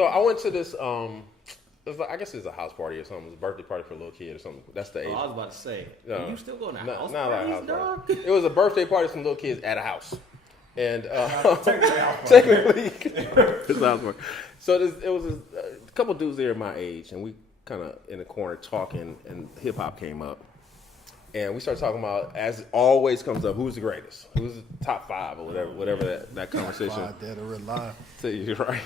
So I went to this, it was like, I guess it's a house party or something. It was a birthday party for a little kid or something. That's the age. Oh, I was about to say, are you still going to house not like a house dog? party. It was a birthday party for some little kids at a house. And technically, it's a house party. So it was a couple dudes there my age, and we kind of in the corner talking, and hip hop came up. And we started talking about, as it always comes up, who's the greatest? Who's the top 5 or whatever that conversation. Top 5 dead or alive. You're right.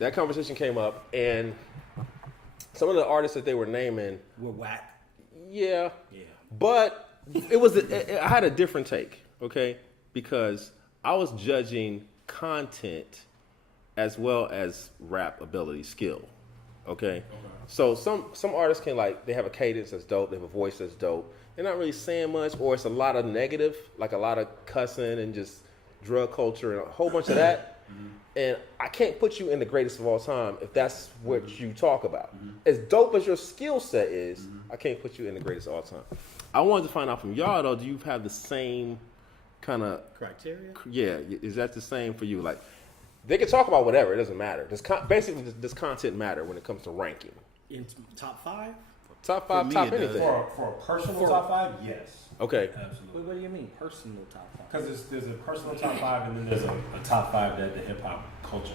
That conversation came up, and some of the artists that they were naming were whack. Yeah. But I had a different take, okay? Because I was judging content as well as rap ability, skill, okay? So some artists can, like, they have a cadence that's dope, they have a voice that's dope. They're not really saying much, or it's a lot of negative, like a lot of cussing and just drug culture and a whole bunch of that. And I can't put you in the greatest of all time if that's what you talk about. As dope as your skill set is, I can't put you in the greatest of all time. I wanted to find out from y'all, though, do you have the same kind of criteria? Yeah, is that the same for you? Like, they can talk about whatever, it doesn't matter. Does content matter when it comes to ranking? In top 5? Top 5, top anything. For a personal top 5, yes. Okay. Absolutely. What do you mean, personal top 5? Because there's a personal top 5, and then there's a top 5 that the hip hop culture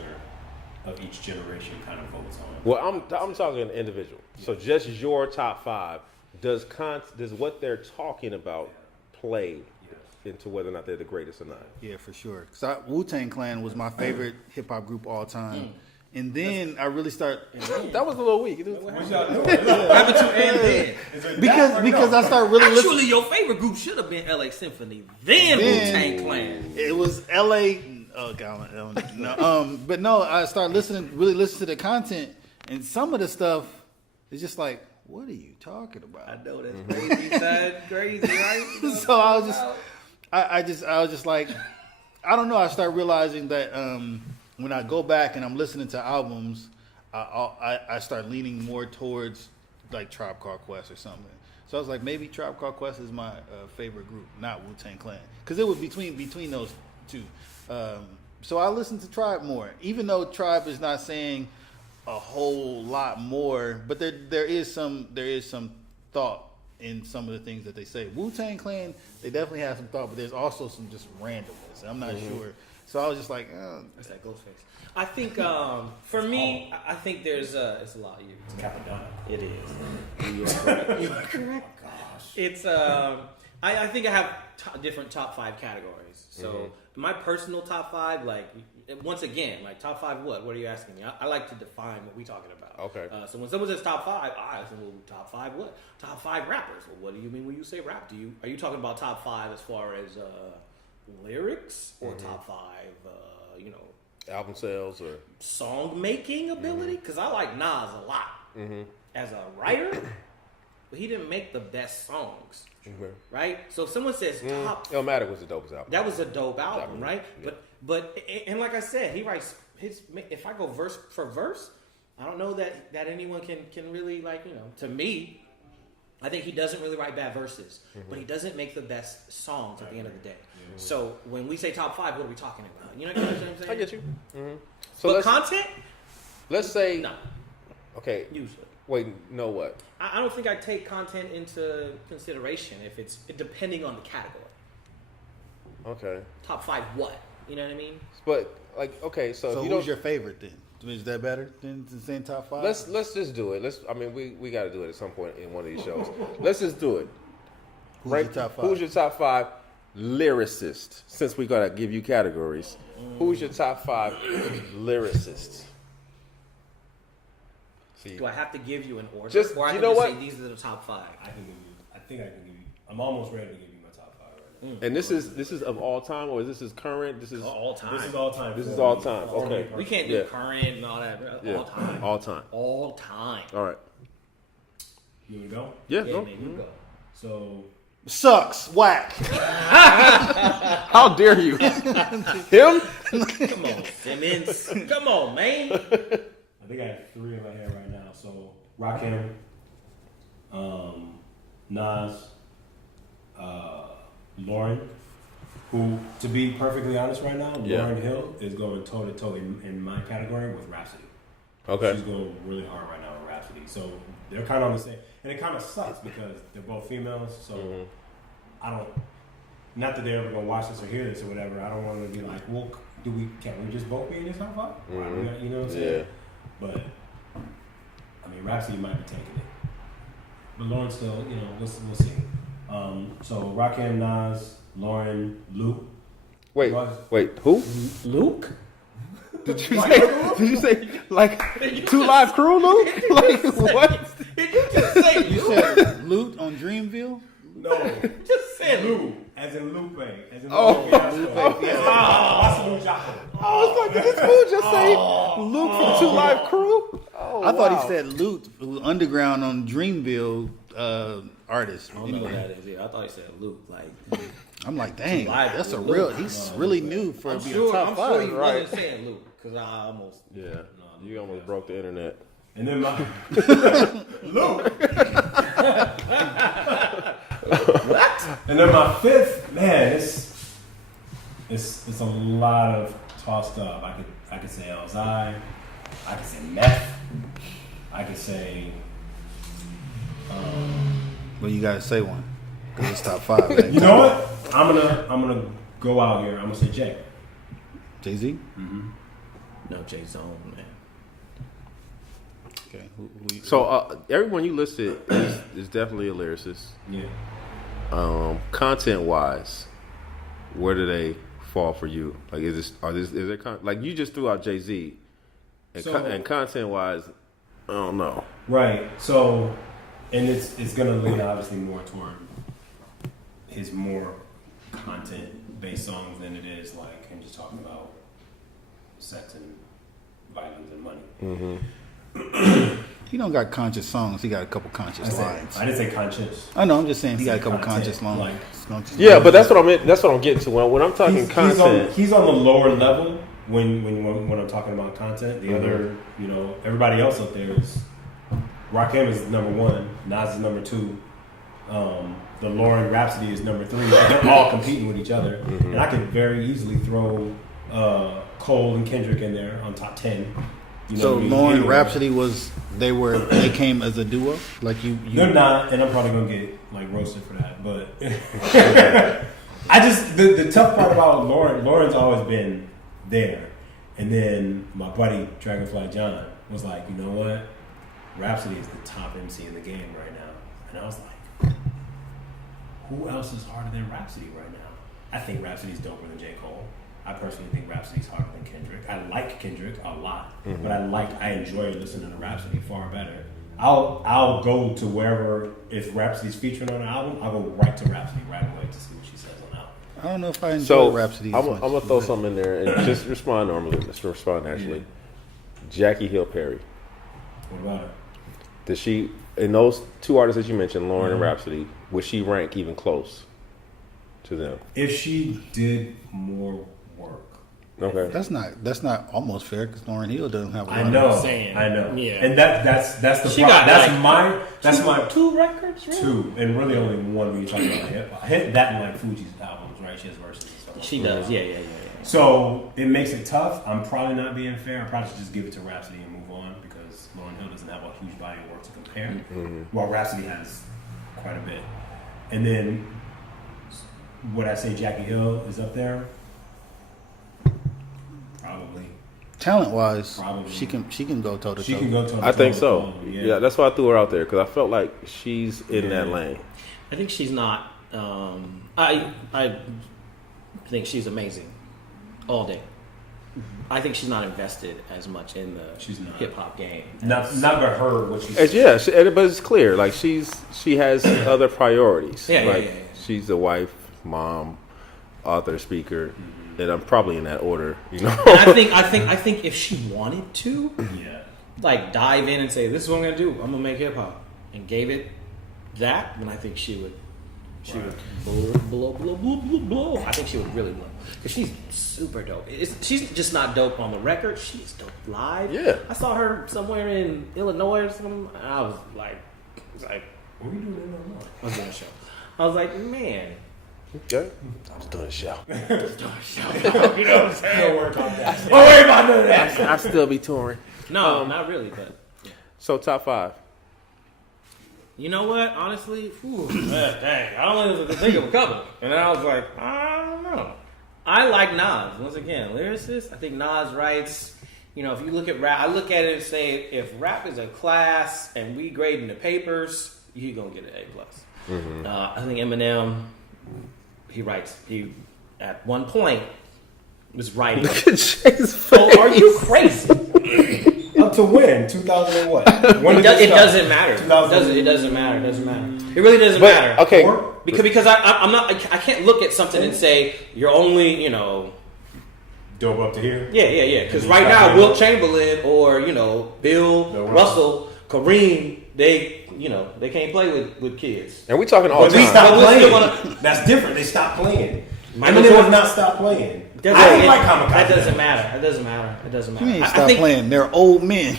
of each generation kind of votes on. Well, I'm talking an individual. Yeah. So just your top 5. Does what they're talking about play into whether or not they're the greatest or not? Yeah, for sure. Because Wu-Tang Clan was my favorite hip hop group all time. And then I really start. That was a little weak. What happened to and then? Because I started really listening. Actually, your favorite group should have been LA Symphony, then Wu-Tang Clan. It was LA. Oh God, no. But no, I started really listening to the content, and some of the stuff is just like, what are you talking about? I know that's crazy, son. Crazy, right? So I was just like, I don't know. I started realizing that. When I go back and I'm listening to albums, I start leaning more towards like Tribe Called Quest or something. So I was like, maybe Tribe Called Quest is my favorite group, not Wu-Tang Clan, because it was between those two. So I listened to Tribe more, even though Tribe is not saying a whole lot more, but there is some thought in some of the things that they say. Wu-Tang Clan, they definitely have some thought, but there's also some just randomness. I'm not sure. So I was just like, that's that Ghostface. I think for me, I think there's it's a lot. It's Capadonna. It is. You are correct. Oh, gosh. It's I think I have different top 5 categories. So my personal top 5, like once again, like top 5 what? What are you asking me? I like to define what we're talking about. Okay. So when someone says top 5, I say, well, top 5 what? Top 5 rappers. Well, what do you mean when you say rap? Are you talking about top 5 as far as lyrics or top 5, album sales or song making ability? Because I like Nas a lot as a writer, but he didn't make the best songs, right? So if someone says top, Illmatic was the dopest album. That was a dope album, right? Yeah. But like I said, he writes his. If I go verse for verse, I don't know that anyone can really to me. I think he doesn't really write bad verses, but he doesn't make the best songs at the end of the day. So when we say top 5, what are we talking about? You know what I'm saying? I get you. So content? Let's say no. Okay. Usually. Wait, no what? I don't think I take content into consideration if it's depending on the category. Okay. Top 5 what? You know what I mean? But okay, so if you who's your favorite then? Is that better than saying top 5? Let's just do it. We got to do it at some point in one of these shows. Let's just do it. Who's your top 5? Who's your top 5 lyricists? Since we gotta give you categories, who's your top 5 lyricists? See. Do I have to give you an order? Just, or I you can know just what? say these are the top 5? I think I can give you. I'm almost ready to give you my top 5 right now. And this is of all time, or this is current? This is All time. This is all time. This for is me. all time. For me Okay. We can't do current and all that. yeah. All time. All time. All time. All right. You want to go? Yeah. Yeah, no. maybe we go. So Sucks. Whack. How dare you? Him? Come on, Simmons. Come on, man. I think I have 3 in my head right now. So Rakim, Nas, Lauren, who, to be perfectly honest right now, Yeah. Lauryn Hill is going toe to toe in my category with Rhapsody. Okay. She's going really hard right now with Rhapsody. So they're kind of on the same. And it kind of sucks because they're both females. So I don't, not that they're ever going to watch this or hear this or whatever. I don't want to be like, well, can we just both be in this top 5? You know what I'm saying? Yeah. But, I mean, Rhapsody might be taking it. But Lauren still, we'll see. So Rakim, Nas, Lauren, Luke. Wait. Who? Luke? Did you say like 2 Live Crew, Luke? Like what? Did you just say You said Loot on Dreamville? No. Just said Luke. As in Lupe. As in Oh. Lupe. I was like, did this fool just say Luke from 2 Live Crew? Oh, I thought wow. he said Loot, who underground on Dreamville artist. I don't know what that is. Yeah, I thought he said Luke. Like, I'm like, dang, Live that's a Luke. real. He's really new for I'm being sure, top I'm 5. sure he right? wasn't saying Luke because I almost. Yeah. You almost broke the internet. And then my Luke. And then my 5th, man, it's a lot of tossed up. I could say Elzai, I could say Meth, I could say Well, you gotta say one because it's top 5. you know what? I'm gonna go out here. I'm gonna say Jay. Jay Z. No, Jay Zone, man. Okay. So everyone you listed is definitely a lyricist. Yeah. Content wise, where do they fall for you? Like, is there like you just threw out Jay-Z, and content wise, I don't know. Right. So, and it's gonna lean obviously more toward his more content based songs than it is like him just talking about sex and violence and money. He don't got conscious songs. He got a couple conscious lines. I didn't say conscious. I know. I'm just saying he got a couple Content, conscious lines. like- Yeah, but that's what I meant. That's what I'm getting to. When I'm talking content, He's on the lower level when I'm talking about content. The other, everybody else up there is Rakim is number 1, Nas is number 2, the Lauren Rhapsody is number 3. They're all competing with each other, and I could very easily throw Cole and Kendrick in there on top 10. So Lauren Rhapsody they came as a duo, like you. They're not, and I'm probably gonna get like roasted for that. But I just the tough part about Lauren's always been there, and then my buddy Dragonfly John was like, you know what, Rhapsody is the top MC in the game right now, and I was like, who else is harder than Rhapsody right now? I think Rhapsody's doper than J. Cole. I personally think Rhapsody's harder than Kendrick. I like Kendrick a lot, but I enjoy listening to Rhapsody far better. I'll go to wherever, if Rhapsody's featuring on an album, I'll go right to Rhapsody right away to see what she says on the album. I don't know if I enjoy Rhapsody. I'm gonna throw something in there and just respond normally. Let's respond naturally. Yeah. Jackie Hill Perry. What about her? Does she, in those 2 artists that you mentioned, Lauren and Rhapsody, would she rank even close to them? If she did more work. Okay. That's not almost fair because Lauryn Hill doesn't have. I know. Yeah. And that's the She problem. got That's my 2 records, really? 2, and really only 1 when you talk about hip hop. That and like Fuji's albums, right? She has verses and stuff. She does, yeah. So it makes it tough. I'm probably not being fair. I probably should just give it to Rhapsody and move on because Lauryn Hill doesn't have a huge body of work to compare. While Rhapsody has quite a bit. And then would I say Jackie Hill is up there? Probably. Talent wise, Probably. she can go toe to toe. She can go to. I think so. Yeah, that's why I threw her out there because I felt like she's in that lane. I think she's not. I think she's amazing all day. I think she's not invested as much in She's the not. hip hop game. Not but her what she But it's clear. Like she has other priorities. Yeah, like yeah. she's a wife, mom, author, speaker, and I'm probably in that order. You know. And I think if she wanted to, Yeah. like dive in and say, "This is what I'm gonna do. I'm gonna make hip hop," and gave it that, then I think she would would blow. I think she would really blow because she's super dope. She's just not dope on the record. She's dope live. Yeah. I saw her somewhere in Illinois or something. And I was like, What are you doing in Illinois? I was doing a show. I was like, man. Okay. I was doing a show. You know what I'm saying? Don't worry about that. Don't worry about none of that. I still be touring. No, not really, but. So top 5. You know what? Honestly, dang, I don't even think of a couple. And then I was like, I don't know. I like Nas. Once again, lyricist. I think Nas writes. You know, if you look at rap, I look at it and say, if rap is a class and we grading the papers, you're gonna get an A+. Mm-hmm. I think Eminem, he writes. He at one point was writing. Look at Jay's Oh, are you crazy? Up to when? 2000 and what? When did It start? doesn't matter. 2000. It doesn't matter. It doesn't matter. It really doesn't But, matter. okay. Because I'm not. I can't look at something and say you're only Dope up to here. Yeah. Because And right you now, start Wilt doing Chamberlain or Bill Russell, Kareem, they can't play with kids. And we talking all But the we time. stopped But we playing. still wanna- That's different. They stopped playing. Michael Eminem Jordan- has not stopped playing. I Doesn't- didn't like Kamikaze. That doesn't matter. It doesn't matter. It doesn't matter. You ain't I stop think playing. They're old men.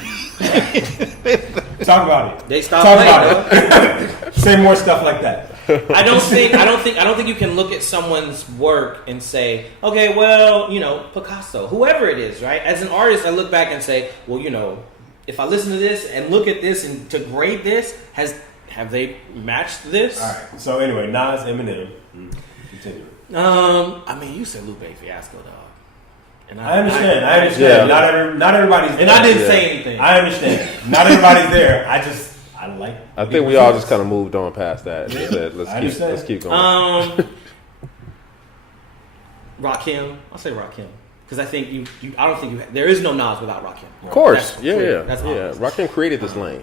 Talk about it. They stopped Talk playing. about it. Say more stuff like that. I don't think you can look at someone's work and say, okay, well, Picasso, whoever it is, right? As an artist, I look back and say, well, if I listen to this and look at this and to grade this, have they matched this? All right. So anyway, Nas, Eminem. Continue. I mean, you said Lupe Fiasco, dog. And I understand. Yeah. Not everybody's there. And I didn't say anything. I understand. Not everybody's there. I think we all just kind of moved on past that. And said, understand. let's keep going. Rakim. I'll say Rakim. Because I think I don't think there is no Nas without Rakim. Of course. That's Yeah. clear. That's Yeah. obvious. Rakim created this lane.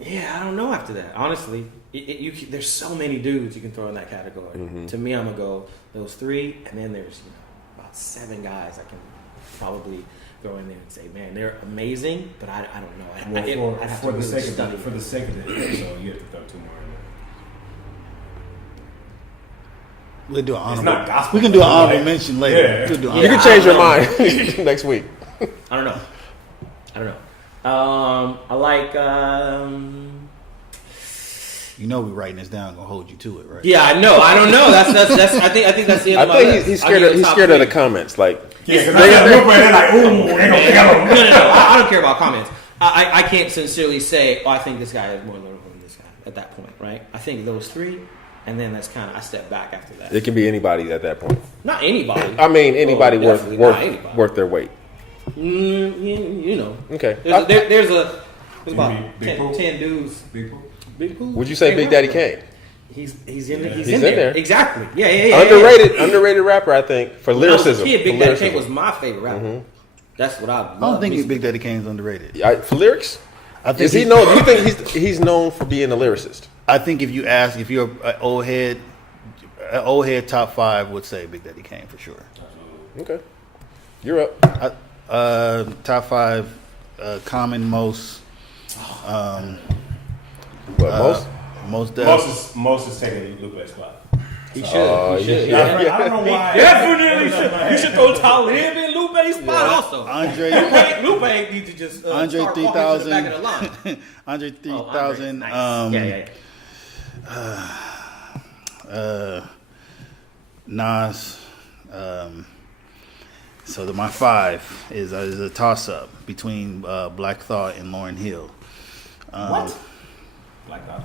Yeah, I don't know after that. Honestly, there's so many dudes you can throw in that category. Mm-hmm. To me, I'm gonna go those three, and then there's about 7 guys I can probably throw in there and say, man, they're amazing, but I don't know. I'd have For to the really sake study. of the episode, you have to throw 2 more in there. We'll do an It's honorable. not gospel. We can do an honorable Like, mention later. yeah. We'll do an Yeah. You can honorable- change your I mind next week. I don't know. I like. You know we're writing this down. Gonna hold you to it, right? Yeah, I know. I don't know. That's. I think that's the end I of my think list. he's I'll scared. give you He's top scared of the 3. comments. Like, Yeah, because I got Lupe, they're like, ooh, they gonna kill him. No. I don't care about comments. I can't sincerely say, I think this guy is more lyrical than this guy at that point, right? I think those 3, and then that's kind of I step back after that. it can be anybody at that point. Not anybody. I mean, anybody Oh, worth definitely not anybody. worth their weight. Okay. There's about Big 10 Pooh. 10 dudes. Big Pooh. Big Pooh. Would you say Big Daddy Kane? He's Yeah. in He's in there. there. Exactly. Yeah. Underrated rapper, I think, for When I was a lyricism. kid, Big For Daddy lyricism. Kane was my favorite rapper. That's what I love. I don't think Big Daddy Kane's underrated. For lyrics? I think Is he he's- known? Do you think he's known for being a lyricist? I think if you ask, if you're an old head top 5 would say Big Daddy Kane for sure. Okay, you're up. Top 5, Common, Most, What Most Def. Most is taking Lupe's spot. He should. He should. yeah. Yeah. I don't know why. Definitely should. You should throw Talib in Lupe's spot also. Andre Lupe need to just Andre start walking to the 3000. back of the line. Andre Oh, 3000. Nice. Yeah. Nas. So my 5 is a toss up between Black Thought and Lauryn Hill. What? Like that.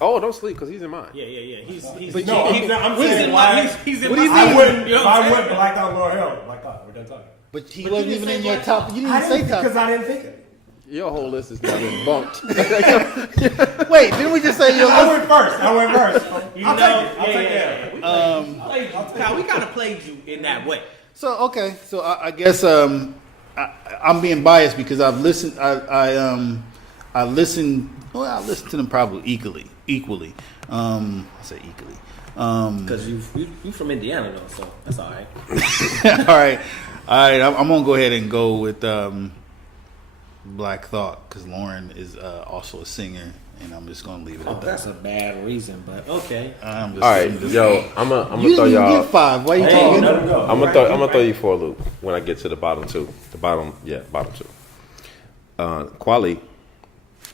Oh, don't sleep because he's in mine. Yeah. He's But No, he's I'm he's saying in why. my he's in What do my you I mean? went. You know what I'm I saying? went Black on Lauryn Hill. Like that. We're done talking. But he But wasn't you even didn't in say your Black top. You didn't say top. because I didn't think of it. Your whole list is now been bumped. Wait, didn't we just say your I list? went first. You I'll take it. Kyle, we kind of played you in that way. So okay, so I guess I'm being biased because I've listened. I listened. Well, I listened to them probably equally. I say equally. Because you from Indiana though, so that's all right. all right. I'm gonna go ahead and go with Black Thought because Lauren is also a singer, and I'm just gonna leave it at that. That's a bad reason, but okay. All right, yo, I'm gonna You throw didn't y'all. get 5. Why you Hey, talking? let him go. I'm gonna throw you for a loop when I get to the bottom two. Bottom two. Quali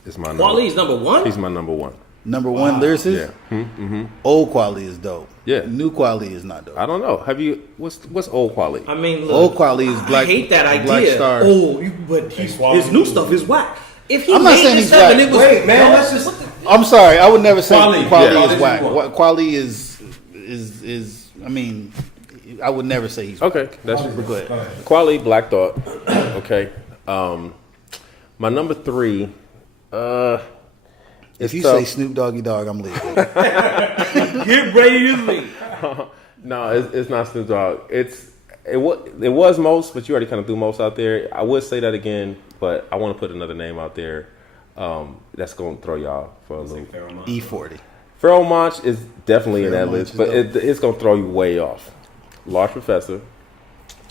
is my Quali's number one. He's my number one. Number one lyricist. Yeah. Old Quali is dope. Yeah. New Quali is not dope. I don't know. Have you? What's old Quali? I mean, look, Old Quali is Black. I hate that idea. Black Star. But his new stuff is whack. If he I'm not made saying this he's stuff and whack. it was, Wait, man, let's just. I'm sorry. I would never say Quali. Quali Yeah. is whack. Quali is Quali is. I mean, I would never say he's Okay, whack. that's Go ahead. Quali, Black Thought. Okay. My number 3. If you tough. say Snoop Doggy Dogg, I'm leaving. get ready to leave. No, it's not Snoop Dogg. It was Most, but you already kind of threw Most out there. I would say that again, but I want to put another name out there. That's going to throw y'all for a loop. E40. Pharoah Monch is definitely in that Monch list, is but dope. it's going to throw you way off. Large Professor.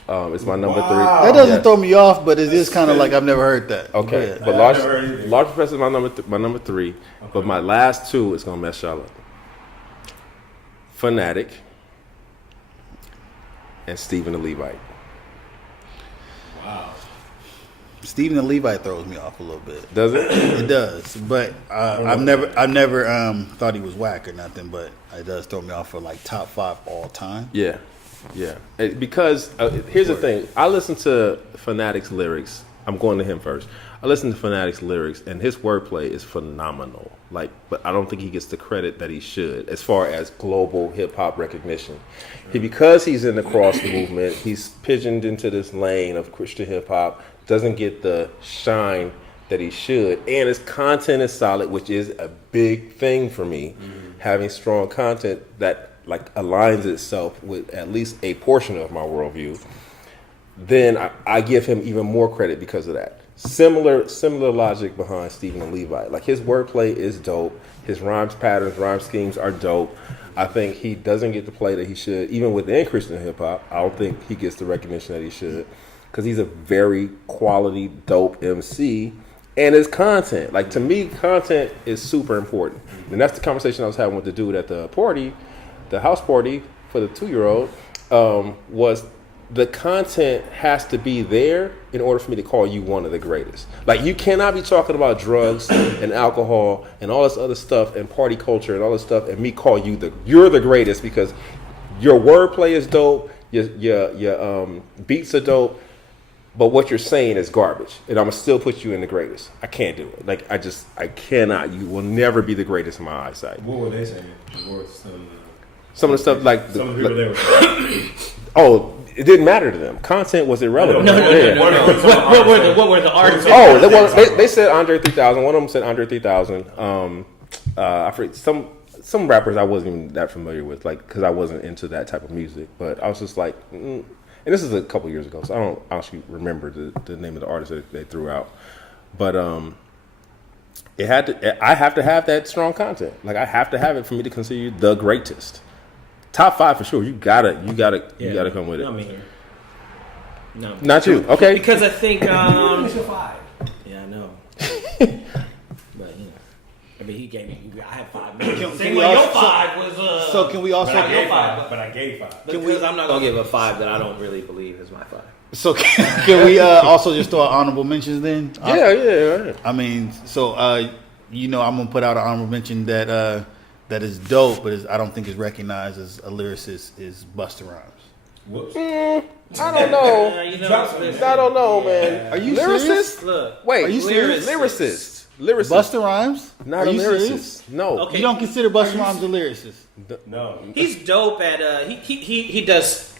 It's my number 3. That doesn't Yes. throw me off, but it is kind of like I've never heard that. Okay, Go ahead. but I've Large never heard it either. Professor is my number 3. But my last 2 is gonna mess y'all up. Fanatic and Stephen the Levite. Wow. Stephen the Levite throws me off a little bit. Does it? It does, but I've never thought he was whack or nothing. But it does throw me off for like top 5 all time. Yeah. Because here's the thing. I listen to Fanatic's lyrics. I'm going to him first. I listen to Fanatic's lyrics, and his wordplay is phenomenal. But I don't think he gets the credit that he should as far as global hip hop recognition. Because he's in the cross movement, he's pigeoned into this lane of Christian hip hop. Doesn't get the shine that he should, and his content is solid, which is a big thing for me. Having strong content that aligns itself with at least a portion of my worldview, then I give him even more credit because of that. Similar logic behind Stephen and Levi. His wordplay is dope. His rhyme schemes are dope. I think he doesn't get the play that he should, even within Christian hip hop. I don't think he gets the recognition that he should, because he's a very quality, dope MC. And his content, to me, content is super important. And that's the conversation I was having with the dude at the party, the house party for the 2-year-old, was the content has to be there in order for me to call you one of the greatest. You cannot be talking about drugs and alcohol and all this other stuff and party culture and all this stuff and me call you you're the greatest because your wordplay is dope, your beats are dope, but what you're saying is garbage, and I'm gonna still put you in the greatest. I can't do it. I cannot. You will never be the greatest in my eyesight. What were they saying? Some of the stuff Some of the people they were saying. It didn't matter to them. Content was irrelevant. No. Yeah. What were the artists? They said Andre 3000. One of them said Andre 3000. I forget some rappers I wasn't even that familiar with, because I wasn't into that type of music. But I was just like, and this is a couple years ago, so I don't actually remember the name of the artist that they threw out. But I have to have that strong content. I have to have it for me to consider you the greatest. Top 5 for sure. You gotta come with it. I mean, no, Not you. Okay. Because I think, yeah, I know. But I mean, he gave me. I had 5 minutes. Can Your we also- 5 was. So can we also? But I gave 5. But I gave 5. Because I'm not gonna give a 5 that I don't really believe is my 5. So can we also just throw out honorable mentions then? Yeah. I mean, so I'm gonna put out an honorable mention that is dope, but I don't think is recognized as a lyricist is Busta Rhymes. Whoops. I don't know. I don't know, man. Are you lyricist? serious? Look, Wait, Are you serious? Lyricist. Busta Rhymes? Not Are a you lyricist. serious? No. Okay. You don't consider Busta Rhymes a lyricist? No. he's dope at he does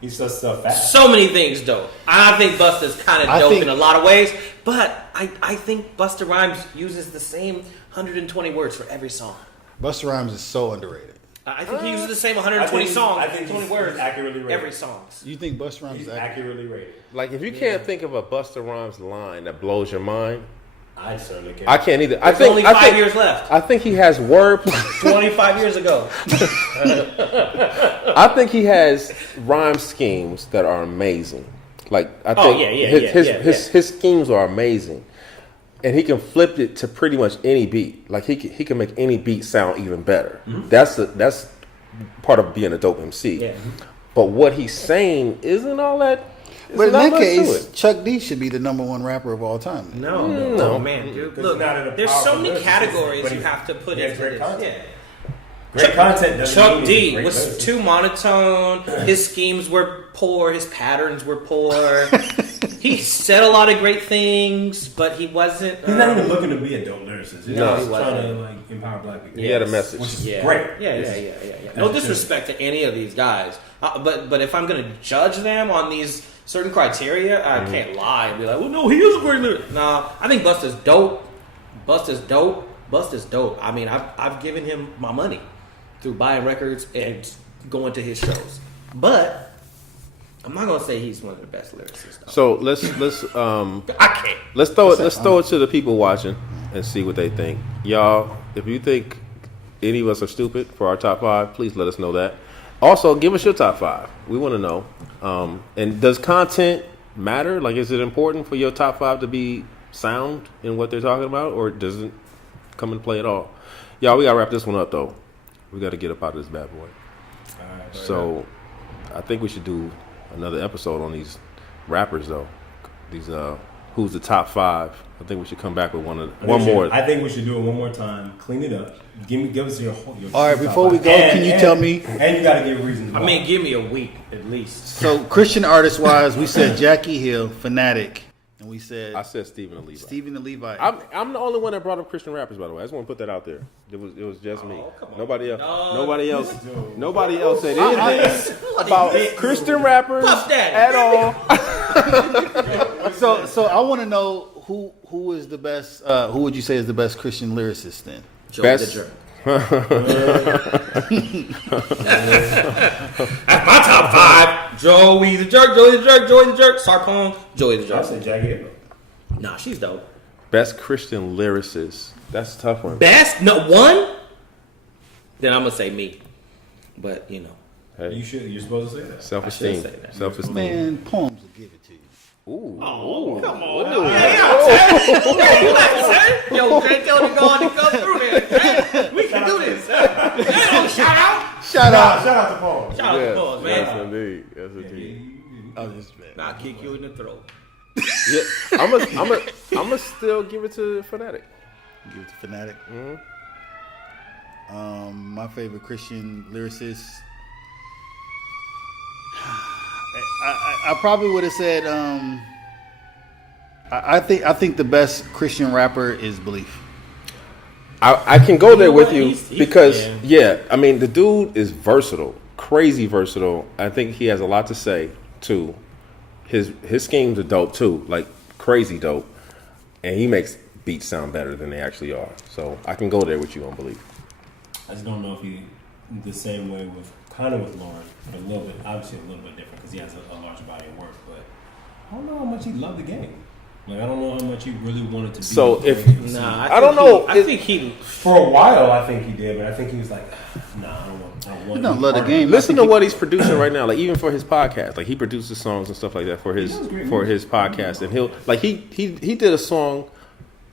He says stuff fast. so many things dope. I think Busta's kind of I dope think- in a lot of ways, But I think Busta Rhymes uses the same 120 words for every song. Busta Rhymes is so underrated. I think he uses the same 120 songs. I think 20 he's words accurately rated. every song. You think Busta Rhymes He's is accurate? accurately rated. Like, if you can't think of a Busta Rhymes line that blows your mind, I certainly can't. I can't either. There's only 5 years left. I think he has word. 25 years ago. I think he has rhyme schemes that are amazing. Like, I think his schemes are amazing, and he can flip it to pretty much any beat. Like, he can make any beat sound even better. Mm-hmm. That's part of being a dope MC. Yeah. But what he's saying isn't all that. But in that case, Chuck D should be the #1 rapper of all time. No, man, dude. Look, there's so many categories you have to put into this. Yeah. Great content doesn't Chuck mean D great was lyrics. too monotone. His schemes were poor. His patterns were poor. He said a lot of great things, but he wasn't. He's not even looking to be a dope lyricist. He's No, just he trying wasn't. to like empower black people. He had a message. Which is Yeah. great. Yeah. No disrespect to any of these guys, but if I'm gonna judge them on these certain criteria, I can't lie and be like, well, no, he is a great lyricist. Nah, I think Busta's dope. Busta's dope. I mean, I've given him my money through buying records and going to his shows, but I'm not gonna say he's one of the best lyricists. Though. So let's I can't. let's throw it to the people watching and see what they think. Y'all, if you think any of us are stupid for our top 5, please let us know that. Also, give us your top 5. We want to know. And does content matter? Like, is it important for your top 5 to be sound in what they're talking about, or does it come into play at all? Y'all, we gotta wrap this one up though. We got to get up out of this bad boy. All right, So, I think we should do another episode on these rappers though. These who's the top 5? I think we should come back with one more. I think we should do it one more time. Clean it up. Give us your All right, top before we 5. go, can you tell me? And you got to give reasons. I why. mean, give me a week at least. So Christian artist wise, we said Jackie Hill, Fanatic, and we said I said Stephen the Levite. Stephen the Levite. I'm the only one that brought up Christian rappers, by the way. I just want to put that out there. It was just me. come on. Nobody else. No. Nobody else said anything about Christian rappers Puff Daddy. at all. So I want to know who is the best. Who would you say is the best Christian lyricist then? Joey Best- the Jerk. That's my top 5. Joey the Jerk. Sarpong, Joey the I Jerk. said Jackie Hill. Nah, she's dope. Best Christian lyricist. That's a tough one. Best? No, one? Then I'm going to say me. But, you know. Hey, You're supposed to say that. self-esteem. I should say that. Self-esteem. Man, poems will give it to you. Ooh. Oh, come on. Ooh. Yo, Grant, tell him to go on and go through here. We can do this. Shout out. Shout out. Shout out to Paul. Shout out to Paul, man. Yes, indeed. Yes, indeed. Oh, this is bad. I'll kick you in the throat. Yeah, I'm gonna still give it to Fanatic. Give it to Fanatic. Mm-hmm. My favorite Christian lyricist. I probably would have said. I think the best Christian rapper is Belief. I can go there know with what? you He's- because I mean the dude is versatile, crazy versatile. I think he has a lot to say too. His schemes are dope too, like crazy dope, and he makes beats sound better than they actually are. So I can go there with you on Belief. I just don't know if he the same way with Lauren, but a little bit, obviously a little bit different because he has a larger body of work. But I don't know how much he loved the game. Like I don't know how much he really wanted to be. So if- Nah, I don't know. I think he. for a while, I think he did, but I think he was like, nah, I don't want. He don't love the game. Listen to what he's producing right now, like even for his podcast, like he produces songs and stuff like that for his podcast, and he'll like he did a song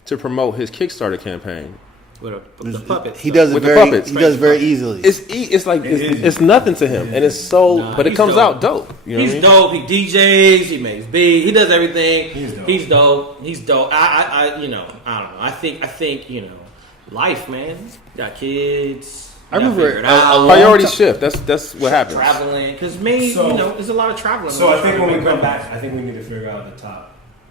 to promote his Kickstarter campaign. With the puppets. He does it With the very. puppets. He does it very easily. It's like it's nothing to him, and it's so, Nah, but it he's comes dope. out dope. You know He's what I mean? dope. He DJs. He makes beats. He does everything. He's dope. He's dope. I don't know. I think life, man. Got kids. I remember figure it a out. long Priority time- shift. That's what happens. Traveling, because me, So- there's a lot of traveling. So I think when we come back, I think we need to figure out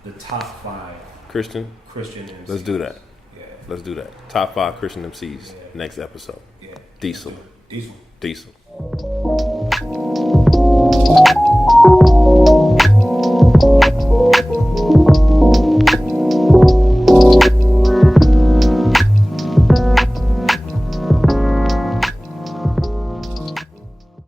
the top 5 Christian, Christian MCs. let's do that. Yeah. Let's do that. Top 5 Christian MCs. Yeah. Next episode. Yeah. Diesel. Diesel. Diesel.